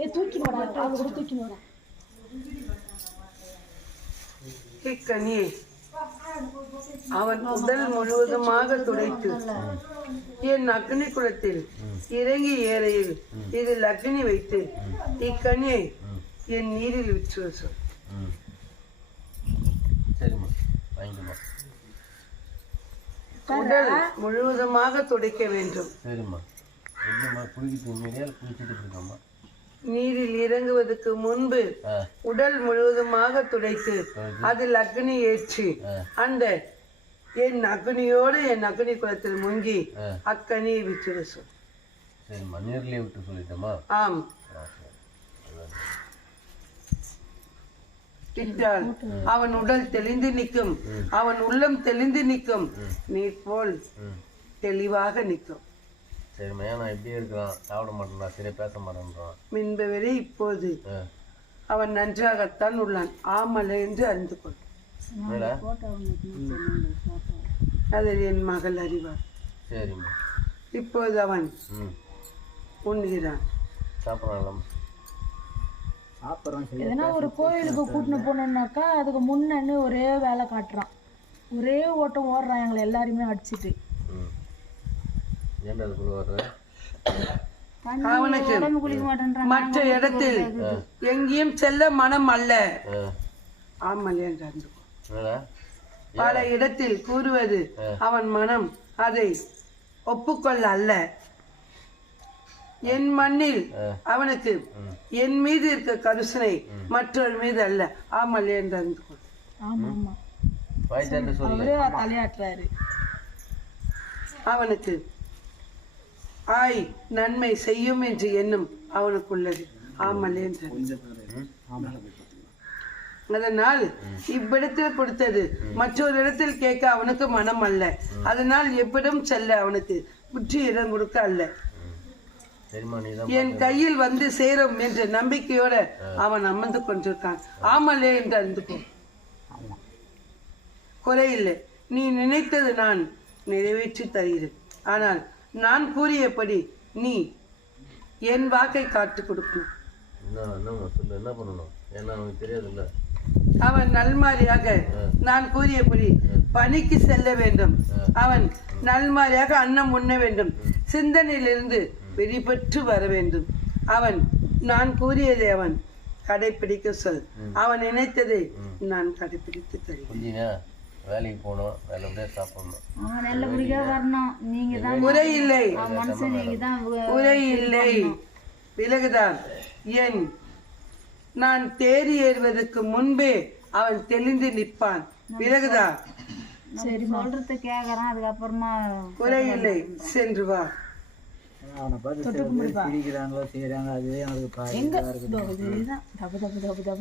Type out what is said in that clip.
ஏ தூக்கி வரா அவங்க கூட தூக்கி வரா இக்கனியை அவன் உடல் முழுவதுமாக துடைத்து என் அக்னி குளத்தில் இறங்கி ஏறையில் இதில் அக்னி வைத்து இக்கனியை என் நீரில் விற்று சொல் உடல் முழுவதுமாக துடைக்க வேண்டும் சரிம்மா குளிக்கிட்டு உண்மையிலே குளிச்சுட்டு இருக்கோம்மா நீரில் இறங்குவதற்கு முன்பு உடல் முழுவதுமாக துடைத்து அதில் அக்னி ஏற்றி. அந்த என் அக்னியோடு என் அக்னி குளத்தில் முங்கி. அக்கனியை சொல். சரிம்மா நேர்லயே விட்டு சொல்லிட்டோமா? ஆம். விட்டால் அவன் உடல் தெளிந்து நிற்கும். அவன் உள்ளம் தெளிந்து நிற்கும். நீர் போல் தெளிவாக நிற்கும். சரிம்மா ஏன் நான் இப்படியே இருக்கிறான் சாப்பிட மாட்டேன்றான் சரியா பேச மாட்டேன்றான். மின்பவரை இப்போது அவன் நன்றாகத்தான் உள்ளான். ஆமலை என்று அறிந்து கொள். அதில் என் மகள் அறிவார் சரிம்மா. இப்போது அவன் ம். உண்கிறான். சாப்பிட்றாங்களா எதனா ஒரு கோயிலுக்கு கூட்டின்னு போனோம்னாக்கா அதுக்கு முன்னன்னு ஒரே வேலை காட்டுறான். ஒரே ஓட்டம் ஓடுறான் எங்களை எல்லாரையுமே அடிச்சிட்டு. ஏன்டா அதுக்குள்ள வர்ற? அவனுக்கு மற்ற இடத்தில் எங்கேயும் செல்ல மனம் அல்ல. ஆமல் என்று பல இடத்தில் கூறுவது அவன் மனம். அதை ஒப்புக்கொள்ள அல்ல. என் மண்ணில் அவனுக்கு என் மீது இருக்க கருசனை மற்றொரு மீது அல்ல. ஆமல் என்று அறிந்து கொள். அவனுக்கு ஆய் நன்மை செய்யும் என்று எண்ணம் அவனுக்குள்ளது ஆமலே அதனால் இவ்விடத்தில் கொடுத்தது மற்றொரு இடத்தில் கேட்க அவனுக்கு மனம் அல்ல. அதனால் எவ்விடம் செல்ல அவனுக்கு புற்றி இடம் கொடுக்க அல்ல. என் கையில் வந்து சேரும் என்ற நம்பிக்கையோட அவன் அமர்ந்து கொண்டிருக்கான். ஆமலே என்று அறிந்துக்கும் குறையில்லை. நீ நினைத்தது நான் நிறைவேற்றி தருகிறேன் ஆனால் நான் கூறியபடி நீ என் வாக்கை காத்து கொடுக்கணும். என்ன பண்ணணும்? ஏன்னா அவனுக்கு தெரியாதுல்ல. அவன் நல்மாரியாக நான் கூறியபடி பணிக்கு செல்ல வேண்டும். அவன் நல்மாரியாக அன்னம் உண்ண வேண்டும். சிந்தனையிலிருந்து வெளிப்பற்று வர வேண்டும். அவன் நான் கூறியதை அவன் கடைபிடிக்க சொல். அவன் நினைத்ததை நான் கடைபிடித்து புரிஞ்சினா வேலைக்கு போகணும் நல்லபடியாக சாப்பிடணும். அவன் நல்லபடியா வரணும். நீங்க தான் குறை இல்லை. மனுஷன் நீங்க தான் குறை இல்லை. விலகுதான். என் நான் தேறி ஏறுவதற்கு முன்பே அவன் தெளிந்து நிற்பான். விலகுதா? சொல்றது கேக்குறான் அதுக்கப்புறமா குறை இல்லை. சென்று வா. அவனை பார்த்து சிரிக்கிறாங்களோ செய்கிறாங்க அதுவே எனக்கு எங்க?